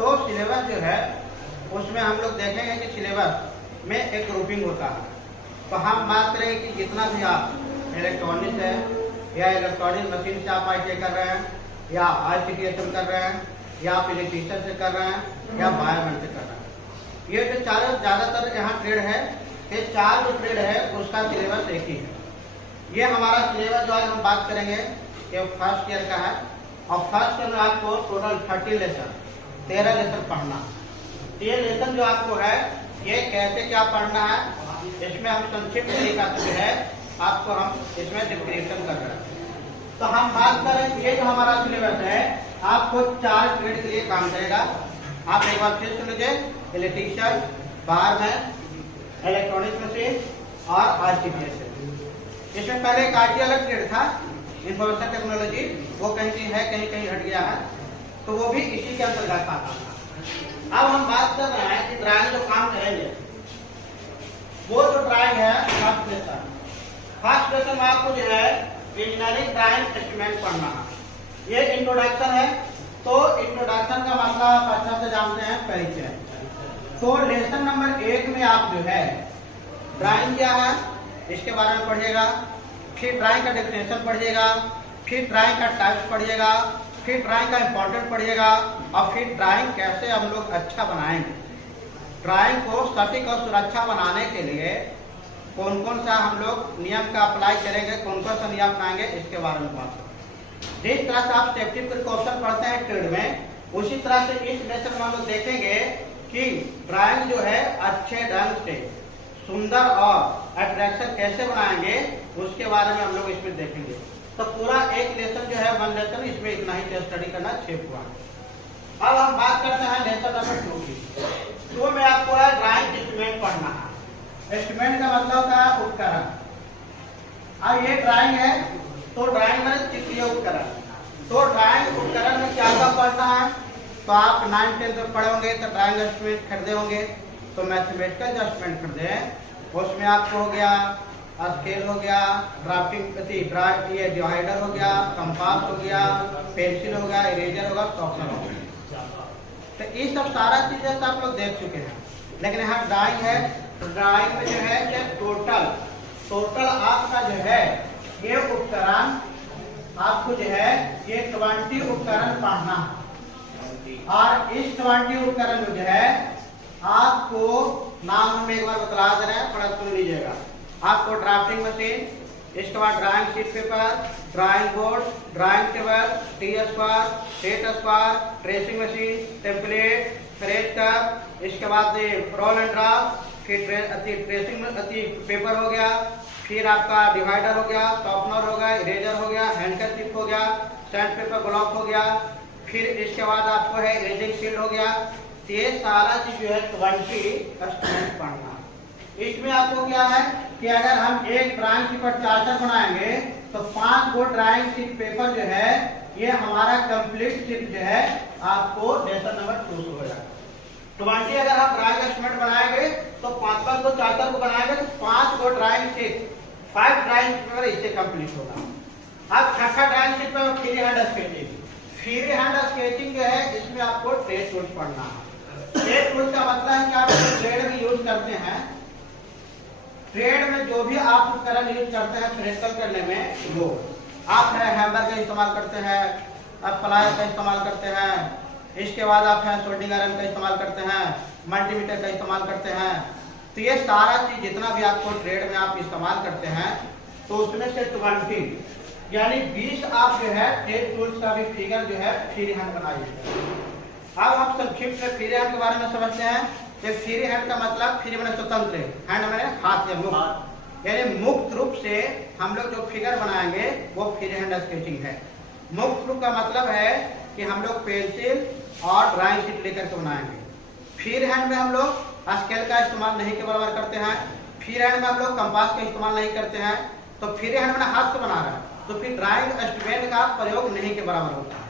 तो सिलेबस जो है उसमें हम लोग देखेंगे कि सिलेबस में एक ग्रुपिंग होता है। तो हम बात करेंगे कि जितना भी आप इलेक्ट्रॉनिक्स है या इलेक्ट्रॉनिक मशीन से आप आईटी कर रहे हैं या ICTSM कर रहे हैं या आप इलेक्ट्रीशियन से कर रहे हैं या वायरमैन से कर रहे हैं, ये जो चारों ज्यादातर यहाँ ट्रेड है, ये चार जो ट्रेड है उसका सिलेबस एक ही है। ये हमारा सिलेबस जो आज हम बात करेंगे ये फर्स्ट ईयर का है और फर्स्ट ईयर में आपको टोटल 13 लेसन पढ़ना। ये लेसन जो आपको है ये कैसे क्या पढ़ना है इसमें हम संक्षिप्त तरीका से जो है आपको हम इसमें डिस्क्रिप्शन कर रहे हैं। तो हम बात करें ये जो हमारा सिलेबस है आपको 4 ट्रेड के लिए काम करेगा। आप एक बार फिर सुन लीजिए, इलेक्ट्रीशियन, वायरमैन, इलेक्ट्रॉनिक मशीन और ICTSM। इसमें पहले एक IT अलग ट्रेड था, इंफॉर्मेशन टेक्नोलॉजी, वो कहीं है कहीं हट गया है, तो वो भी इसी के अंतर्गत आता था। अब हम बात कर रहे हैं कि ड्राइंग जो काम करेंगे वो जो ड्राइंग है फर्स्ट लेसन में आपको जो है इंजीनियरिंग ड्राइंग एस्टीमेट पढ़ना है। ये इंट्रोडक्शन है, तो इंट्रोडक्शन का मतलब आप अच्छा से जानते हैं, परिचय। तो लेसन नंबर 1 में आप जो है ड्राइंग क्या है इसके बारे में पढ़िएगा, फिर ड्राइंग का डेफिनेशन पढ़िएगा, फिर ड्राइंग का टाइप्स पढ़िएगा, फिर ड्राइंग का इंपॉर्टेंट पढ़िएगा और फिर ड्राइंग कैसे हम लोग अच्छा बनाएंगे। ड्राइंग को सटीक और सुरक्षा बनाने के लिए कौन कौन सा हम लोग नियम का अप्लाई करेंगे, कौन कौन सा नियम अपनाएंगे, इसके बारे में बात करेंगे। जिस तरह से आप सेफ्टी प्रिकॉशन पढ़ते हैं ट्रेड में, उसी तरह से इस लेसन में हम लोग देखेंगे कि ड्राइंग जो है अच्छे ढंग से सुंदर और अट्रैक्शन कैसे बनाएंगे उसके बारे में हम लोग इसमें देखेंगे। तो पूरा एक लेसन जो है 1 लेसन, इसमें इतना ही स्टडी करना 6 हुआ। अब हम बात करते हैं लेसन नंबर 2 की। 2 में आपको है ड्राइंग एस्टीमेट पढ़ना है। एस्टीमेट का मतलब होता है उपकरण। अब ये ड्राइंग है तो ड्राइंग में चित्रीय उपकरण, तो ड्राइंग उपकरण में क्या क्या पढ़ना है। तो आप 9th-10th में पढ़े होंगे तो ड्राइंग एस्टीमेट खरीदे होंगे, तो मैथमेटिकल जो एस्टीमेट खरीदे उसमें आपको हो गया स्केल हो गया, ड्राफ्टिंग ये डिवाइडर हो गया, कंपास हो गया, पेंसिल हो गया, इरेजर होगा, शॉर्पनर हो गया। तो ये सब सारा चीजें तो आप लोग देख चुके हैं, लेकिन यहाँ ड्राइंग है तो ड्राइंग में जो है कि टोटल आपका जो है ये उपकरण आपको जो है ये 20 उपकरण पढ़ना है। और इस 20 उपकरण में जो है आपको नाम हम एक बार बता दे रहे हैं, थोड़ा सुन लीजिएगा। आपको ड्राफ्टिंग मशीन, इसके बाद drawing sheet paper, drawing board, drawing table, T square, set square, tracing machine, template, phrase cup, इसके बाद रोल एंड ड्राफ्ट, फिर ट्रेसिंग पेपर हो गया, फिर आपका डिवाइडर हो गया, शॉर्पनर हो गया, इरेजर हो गया, हैंडकरचीफ हो गया, सैंड पेपर ब्लॉक हो गया, फिर इसके बाद आपको है इरेजिंग शील्ड हो गया। ये सारा चीज जो है 20 एस्टीमेट पढ़ना। इसमें आपको क्या है कि अगर हम एक ड्राइंग शीट पर 4 बनाएंगे तो 5 गो ड्राइंग शीट पेपर जो है ये हमारा कंप्लीट शीट जो है आपको लेसन नंबर 2 हो जाएगा। 20 अगर आप ड्राइंग एस्टीमेट बनाएंगे तो 5 को 4 को बनाएंगे तो 5 गो ड्राइंग शीट 5 ड्राइंग पेपर इससे कंप्लीट होगा। अब छठा ड्राइंग शीट पर free hand sketching. Free hand sketching जो है इसमें आपको ट्रेड टूल्स पढ़ना है। ट्रेड टूल्स का मतलब है कि आप ट्रेड में यूज करते हैं, ट्रेड में जो भी आप उपकरण यूज करते हैं थ्रेड करने में, वो आप है हैमर का इस्तेमाल करते हैं, आप प्लायर का इस्तेमाल करते हैं, इसके बाद आप है सोल्डिंग आयरन का इस्तेमाल करते हैं, मल्टीमीटर का इस्तेमाल करते हैं। तो ये सारा चीज जितना भी आपको ट्रेड में आप इस्तेमाल करते हैं तो उसमें से 20 यानी 20 आप जो है ट्रेड टूल्स का भी फिगर जो है फ्री हैंड बनाइए। अब हम संक्षिप्त में फ्री हैंड के बारे में समझते हैं। ये फ्री हैंड का मतलब फ्री मैंने स्वतंत्र, हैंड मैंने हाथ या मुक्त, यानी मुक्त रूप से हम लोग जो फिगर बनाएंगे वो फ्री हैंड स्केचिंग है। मुक्त रूप का मतलब है कि हम लोग पेंसिल और ड्राइंग शीट लेकर के बनाएंगे। फ्री हैंड में हम लोग स्केल का इस्तेमाल नहीं के बराबर करते हैं, फ्री हैंड में हम लोग कंपास का इस्तेमाल नहीं करते हैं। तो फ्री हैंड में हाथ से बना रहा है तो फिर ड्राइंग एस्टीमेट का प्रयोग नहीं के बराबर होता है।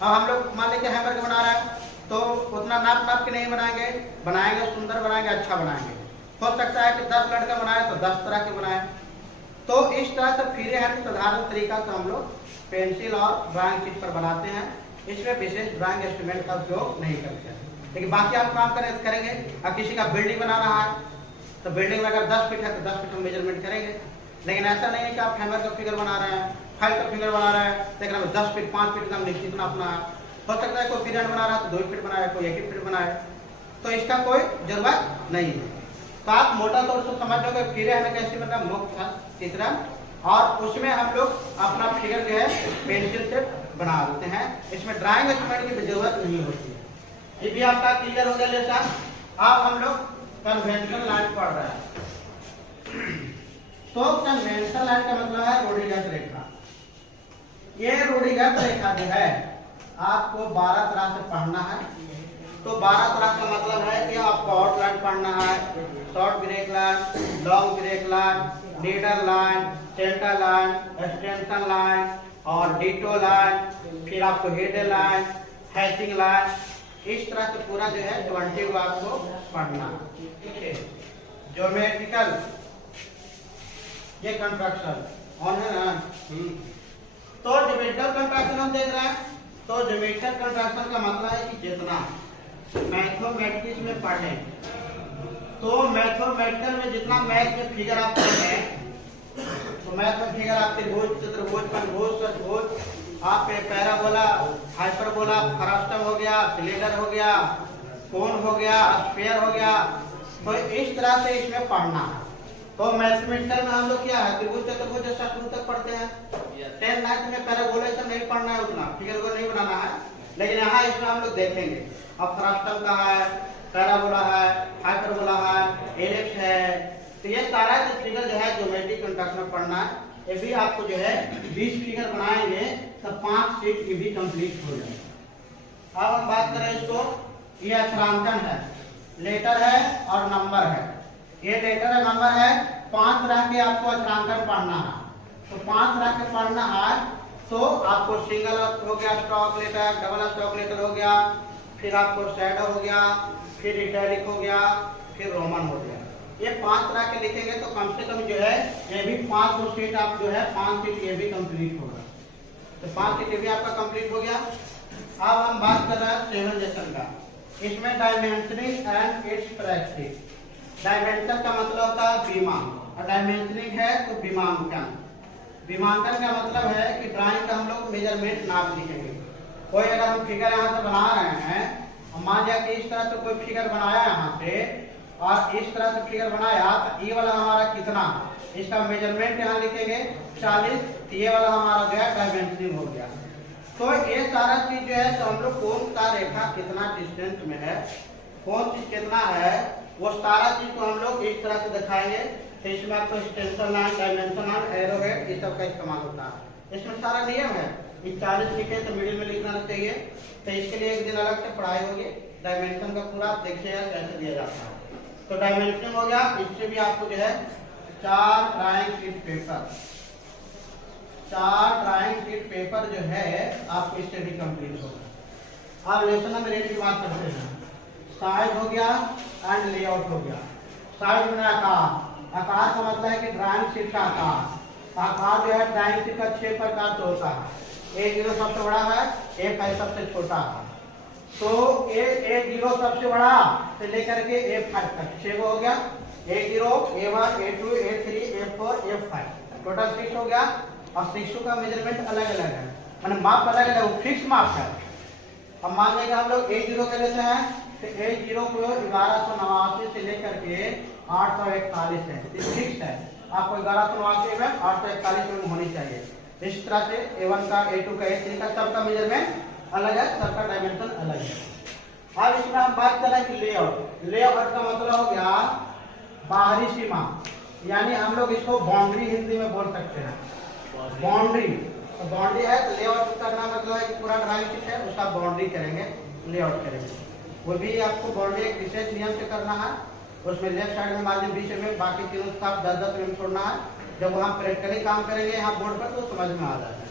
अब हम लोग मान लीजिए हैमर का बना रहा है तो उतना नाप के नहीं बनाएंगे, सुंदर बनाएंगे, अच्छा बनाएंगे। हो सकता है कि 10 लड़का बनाए तो 10 तरह के बनाए। तो इस तरह से फ्री हैंड साधारण तरीका से हम लोग पेंसिल और ड्राइंग शीट पर बनाते हैं। इसमें विशेष ड्राइंग इंस्ट्रूमेंट का उपयोग नहीं करते हैं। लेकिन बाकी आप काम करेंगे। अब किसी का बिल्डिंग बना रहा है तो बिल्डिंग में अगर 10 फीट है तो 10 फीट हम मेजरमेंट करेंगे। लेकिन ऐसा नहीं है कि आप हैमर का फिगर बना रहे हैं, फाइल का फिगर बना रहे हैं, लेकिन हमें 10 फीट 5 फीट का निश्चित अपना हो सकता है। कोई पिरामिड बना रहा है तो 2 फीट बनाए, कोई 1 फीट बनाए, तो इसका कोई जरूरत नहीं है। तो आप मोटा तौर से समझ लो कि फिगर हमें कैसे मतलब मुख्य चित्रण, और उसमें हम लोग अपना फिगर जो है पेंसिल से बना देते हैं। इसमें ड्राइंग इंस्ट्रूमेंट की जरूरत नहीं होती है। ये भी आपका क्लियर हो गया लेसन। अब हम लोग कन्वेंशनल लाइन पढ़ रहे हैं। तो कन्वेंशनल लाइन का मतलब है रूढ़िगत रेखा। ये रूढ़िगत रेखा जो है आपको 12 तरह से पढ़ना है। तो 12 तरह का मतलब है कि आपको आउटलाइन पढ़ना है, short break line, long break line, leader line, centre line, extension line और डिटो लाइन, फिर आपको हेड लाइन, हैचिंग लाइन, इस तरह से पूरा जो है 20 को आपको पढ़ना है। ज्योमेट्रिकल ये कंस्ट्रक्शन ऑन है ना। तो ज्योमेट्रिकल कंस्ट्रक्शन हम देख रहे हैं। तो ज्योमेट्रिकल कंस्ट्रक्शन का मतलब है कि जितना मैथमेटिक्स में पढ़े, तो मैथमेटिकल में जितना मैथ में फिगर आप पढ़े, तो मैथ में फिगर आप त्रिभुज, चतुर्भुज, पंचभुज, षटभुज, आप पैराबोला, हाइपरबोला, फ्रस्टम हो गया, सिलेंडर हो गया, कोन हो गया, स्फीयर हो गया, तो इस तरह से इसमें पढ़ना है। तो मैथमेटिकल में हम लोग क्या है त्रिभुज, चतुर्भुज, षटभुज तक पढ़ते हैं। 10 9 में पैराबोला सब नहीं पढ़ना है, उतना फिगर को नहीं बनाना है। लेकिन यहाँ इसमें हम लोग देखेंगे अब फ्रस्टम का है, पैराबोला है, हाइपरबोला है, एलिप्स है, तो ये सारा जो फिगर जो है ज्योमेट्रिक कंस्ट्रक्शन में पढ़ना है। ये भी आपको जो है 20 फिगर बनाएंगे तो 5 शीट की भी कंप्लीट हो जाए। अब हम बात करें इसको, ये अक्षरांकन है, लेटर है और नंबर है। ये लेटर है, नंबर है, 5 तरह के आपको अक्षरांकन पढ़ना है। तो 5 तरह के पढ़ना है तो आपको सिंगल हो गया stock letter, double stock letter हो गया, फिर आपको शैडो हो गया, फिर इटैलिक हो गया, फिर रोमन हो गया। ये 5 तरह के लिखेंगे तो कम से कम जो है ये भी 5 शीट आप जो है 5 शीट ये भी कंप्लीट होगा। तो 5 शीट ये भी आपका कंप्लीट हो गया। अब हम बात कर रहे हैं सेवनजेशन का। इसमें dimensioning and it's practice. Dimension का मतलब होता है विमान, और डायमेंशनिंग है तो विमांकन। विमांकन का मतलब है कि ड्राइंग का हम लोग मेजरमेंट नाप लिखेंगे। कोई अगर हम फिगर यहाँ से बना रहे हैं, मान लिया कि इस तरह से कोई फिगर बनाया यहाँ से और इस तरह से फिगर बनाया, तो ये वाला हमारा कितना, इसका मेजरमेंट यहाँ लिखेंगे 40, ये वाला हमारा जो है डायमेंशनिंग हो गया। तो ये सारा चीज जो है तो हम लोग कौन सा रेखा कितना डिस्टेंस में है, कौन चीज कितना है, वो सारा चीज को हम लोग इस तरह से दिखाएंगे। तो इसमें आपको extension line, dimension line, arrowhead, ये सब का इस्तेमाल होता है। इसमें सारा नियम है। ये 40 लिखे तो मिडिल में लिखना चाहिए। तो इसके लिए एक दिन अलग से पढ़ाई होगी। डायमेंशन का पूरा देखिएगा कैसे दिया जाता है। तो डायमेंशन हो गया। इससे भी आपको जो है 4 drawing sheet paper, 4 drawing sheet paper जो है आपको इससे भी कंप्लीट होगा। अब लेसन नंबर 8 की बात करते हैं। साइज हो गया एंड लेआउट हो गया। साइज में आकार, आकार का मतलब है कि ड्राइंग शीट का आकार। आकार जो है ड्राइंग शीट का 6 प्रकार से होता है। एक जीरो सबसे बड़ा है, एक है सबसे छोटा है। तो एक जीरो सबसे बड़ा से लेकर के A5 तक 6 हो गया। A0, A1, A2, A3, A4, A5 total 6 हो गया। और 6 का मेजरमेंट अलग अलग है, माने माप अलग अलग, वो फिक्स माप है। अब मान लेंगे हम लोग A0 के लेते हैं तो A0 को 1189 से लेकर के 841 है, फिक्स है। आपको 1189 में 841 में होनी चाहिए। इस तरह से A1 का, A2 का, A3 का सबका मेजरमेंट अलग है, सबका डायमेंशन अलग है। अब इसमें हम बात करें कि लेआउट। लेआउट का मतलब हो गया बाहरी सीमा, यानी हम लोग इसको बाउंड्री हिंदी में बोल सकते हैं। बाउंड्री, तो बाउंड्री है तो लेआउट करना मतलब है कि पूरा ड्राइंग शीट है उसका बाउंड्री करेंगे, लेआउट करेंगे। वो भी आपको बाउंड्री एक विशेष नियम से करना है। उसमें लेफ्ट साइड में मार्जिन, बीच में, बाकी तीनों साफ 10-10 मिनट छोड़ना है। जब वहाँ प्रैक्टिकली काम करेंगे यहाँ बोर्ड पर तो समझ में आ जाता है।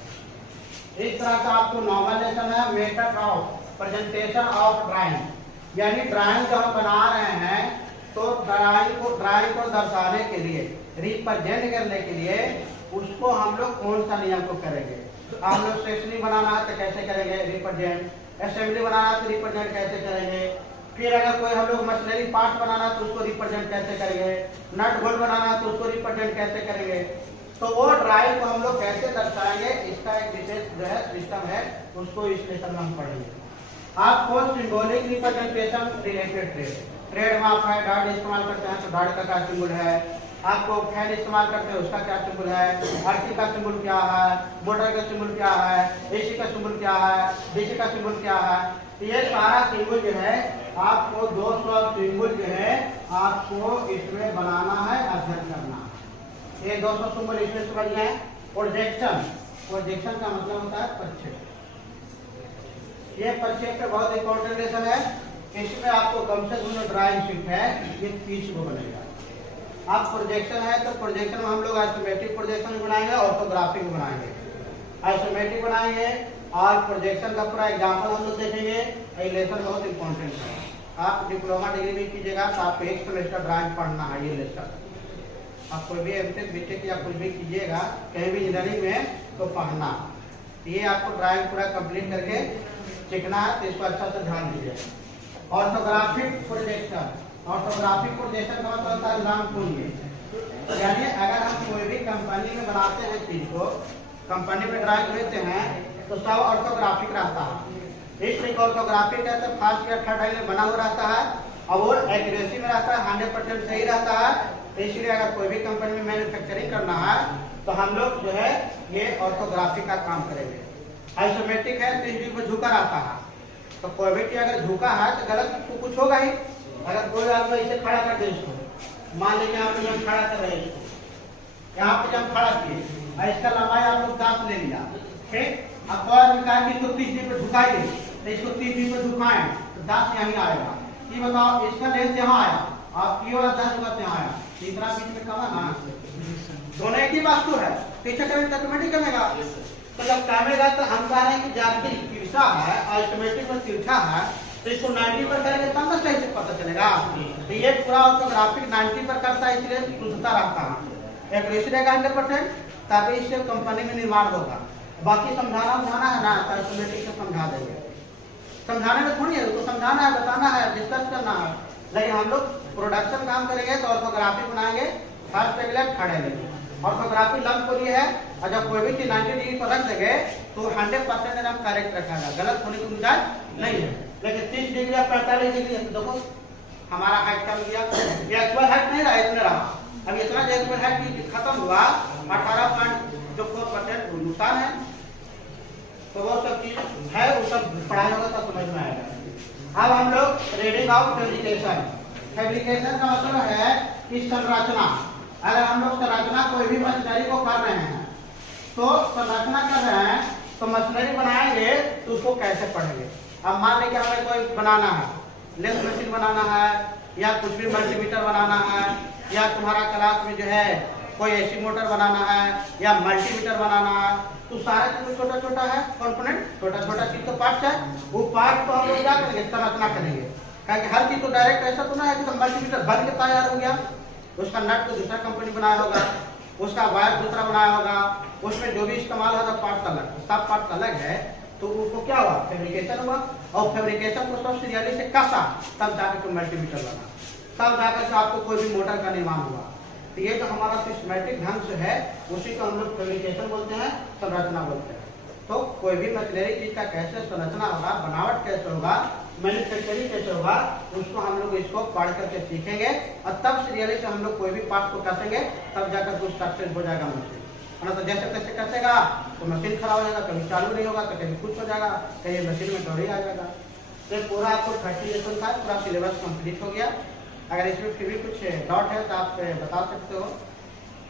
इस तरह का आपको नॉर्मल लेसन है। Method of presentation of drawing, यानी ड्राइंग जो हम बना रहे हैं तो ड्राइंग को दर्शाने के लिए, रिप्रेजेंट करने के लिए उसको हम लोग कौन सा नियम को करेंगे। हम लोग स्टेशनरी बनाना है तो कैसे करेंगे, रिप्रेजेंट। असेंबली बनाना है तो रिप्रेजेंट कैसे करेंगे। फिर अगर कोई हम लोग मशीनरी पार्ट बनाना है तो उसको रिप्रेजेंट कैसे करेंगे। नट बोल्ट बनाना है तो उसको रिप्रेजेंट कैसे करेंगे। तो वो ड्राइंग को हम लोग कैसे दर्शाएंगे, इसका एक विशेष जो है सिस्टम है, उसको इस लेसन में हम पढ़ेंगे। आपको सिंबॉलिक रिप्रेजेंटेशन रिलेटेड ट्रेड में आप डॉट इस्तेमाल करते हैं तो डॉट का क्या सिंबल है। आपको फैन इस्तेमाल करते हैं उसका क्या सिंबल है, आरटी का सिंबल क्या है, मोटर का सिंबल क्या है, एसी का सिंबल क्या है, डीसी का सिंबल क्या है। तो ये सारा सिंबल जो है आपको 200 सिंबल जो है आपको इसमें बनाना है, अध्ययन करना है। ये 200 सिंबल इसमें समझ गए। प्रोजेक्शन, प्रोजेक्शन का मतलब होता है प्रक्षेपण। ये प्रक्षेपण बहुत इंपॉर्टेंट लेसन है। इसमें आपको कम से कम ड्राइंग शीट है ये 30 को बनेगा। आप प्रोजेक्शन है तो प्रोजेक्शन में हम लोग आइसोमेट्रिक प्रोजेक्शन बनाएंगे, ऑर्थोग्राफिक बनाएंगे। आइसोमेट्रिक बनाएंगे और प्रोजेक्शन का पूरा एग्जांपल हम लोग देखेंगे। ये लेसन बहुत इंपॉर्टेंट है। आप डिप्लोमा डिग्री भी कीजिएगा तो आपको एक सेमेस्टर ड्राइंग पढ़ना है। ये लेसन आप कोई भी एमटेक बीटेक या कुछ भी कीजिएगा कहीं भी इंजीनियरिंग में तो पढ़ना। ये आपको ड्राइंग पूरा कंप्लीट करके सीखना है, तो इसको अच्छा से ध्यान दीजिए। ऑर्थोग्राफिक प्रोजेक्शन, ऑर्थोग्राफिक प्रोजेक्शन का मतलब होता है लंबकोणीय। यानी अगर हम कोई भी कंपनी में बनाते हैं चीज को, कंपनी में ड्राइंग लेते हैं तो सब ऑर्थोग्राफिक रहता है। इसलिए ऑर्थोग्राफिक है तो फर्स्ट या थर्ड लाइन में बना हुआ रहता है और वो एक्यूरेसी में रहता है, 100% सही रहता है। इसलिए अगर कोई भी कंपनी में मैन्युफैक्चरिंग करना है तो हम लोग जो है ये ऑर्थोग्राफिक का काम करेंगे। आइसोमेट्रिक है तो इस चीज में झुका रहता है, तो कोई भी अगर झुका है तो गलत तो कुछ होगा ही। अगर कोई आदमी इसे खड़ा कर दे इसको, मान लीजिए आप यहाँ खड़ा कर रहे हैं इसको, यहाँ पे जब खड़ा किए इसका लंबाई आप लोग 10 ले लिया, ठीक। अब कोई आदमी कहा कि इसको 30 डिग्री पे झुकाइए तो इसको 30 डिग्री पे झुकाएं तो 10 यहीं आएगा। ये बताओ इसका लेंथ यहाँ आया, आप ये वाला 10 डिग्री यहाँ आया, इतना बीच में कमा ना, दोनों एक ही वस्तु है, पीछे करेंगे तो ऑटोमेटिक कमेगा। तो जब कमेगा तो हम कह रहे हैं कि ज्यामिति तिरछा है, आइसोमेट्रिक में तिरछा है, तो इसको 90 पर करेंगे तब ना सही से पता चलेगा। तो ये पूरा ऑर्थोग्राफिक 90 पर करता है, इसलिए शुद्धता रहता है, एक्यूरेसी रहेगा 100%, तभी इससे कंपनी में निर्माण होगा। बाकी समझाना है ना, तो आइसोमेट्रिक से समझा देंगे। समझाने में थोड़ी है, उसको समझाना है, बताना है, डिस्कस करना है। लेकिन हम लोग प्रोडक्शन काम करेंगे तो ऑर्थोग्राफिक बनाएंगे, फर्स्ट एंगल खड़े लेंगे। ऑर्थोग्राफी लंबकोणीय है और जब कोई भी चीज 90 डिग्री पर रख देंगे तो 100% एकदम करेक्ट रखेगा, गलत होने की गुंजाइश नहीं है। लेकिन 30 डिग्री या 45 डिग्री है तो देखो हमारा हाइट कम गया, ये एक्चुअल हाइट नहीं रहा, इतना रहा। अब इतना जो एक्चुअल हाइट खत्म हुआ 18.4% नुकसान है। तो वो सब चीज है, वो सब पढ़ाई होगा तब समझ में आएगा। अब हम लोग रीडिंग आउट फैब्रिकेशन। फैब्रिकेशन का मतलब है कि संरचना। अगर हम लोग संरचना कोई भी मशीनरी को कर रहे हैं तो संरचना कर रहे हैं तो मशीनरी बनाएंगे तो उसको कैसे पढ़ेंगे। अब मान लीजिए हमें कोई बनाना है, लेथ मशीन बनाना है या कुछ भी मल्टीमीटर बनाना है या तुम्हारा क्लास में जो है कोई एसी मोटर बनाना है या मल्टीमीटर बनाना है, तो सारा चीज छोटा छोटा है, कंपोनेंट छोटा छोटा चीज तो पार्ट है। वो पार्ट को हम लोग क्या करेंगे, संरचना करेंगे। क्योंकि हर चीज तो डायरेक्ट ऐसा तो ना है कि तो मल्टीमीटर बन के तैयार हो गया, उसका नट तो दूसरा कंपनी बनाया होगा, उसका वायर दूसरा बनाया होगा, उसमें जो भी इस्तेमाल होगा पार्ट अलग, सब पार्ट अलग है। तो उसको क्या हुआ, फैब्रिकेशन हुआ। और फैब्रिकेशन प्रोसेस सीरियली से कसा तब जाकर कोई मल्टीमीटर बना, तब जाकर के आपको कोई भी मोटर का निर्माण हुआ। तो ये जो हमारा सिस्टमैटिक ढंग से है उसी को हम लोग फैब्रिकेशन बोलते हैं, संरचना बोलते हैं। तो कोई भी मशीनरी चीज का कैसे संरचना होगा, बनावट कैसे होगा, मैन्युफैक्चरिंग कैसे होगा, उसको हम लोग इसको पढ़ करके सीखेंगे और तब सीरियली से हम लोग कोई भी पार्ट को कसेंगे तब जाकर कुछ सक्सेस हो जाएगा मशीन। ना तो जैसे तैसे कसेगा तो मशीन खराब हो जाएगा, कभी चालू नहीं होगा तो कभी कुछ हो जाएगा, कहीं मशीन में दौड़ी आ जाएगा। तो पूरा आपको 30 लेसन था, पूरा सिलेबस कंप्लीट हो गया। अगर इसमें फिर भी कुछ डाउट है तो आप बता सकते हो।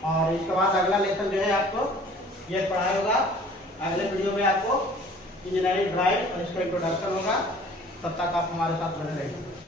और इसके बाद अगला लेसन जो है आपको ये पढ़ाया होगा, अगले वीडियो में आपको इंजीनियरिंग ड्राइंग और इसका इंट्रोडक्शन होगा। तब तक आप हमारे साथ बने रहेंगे।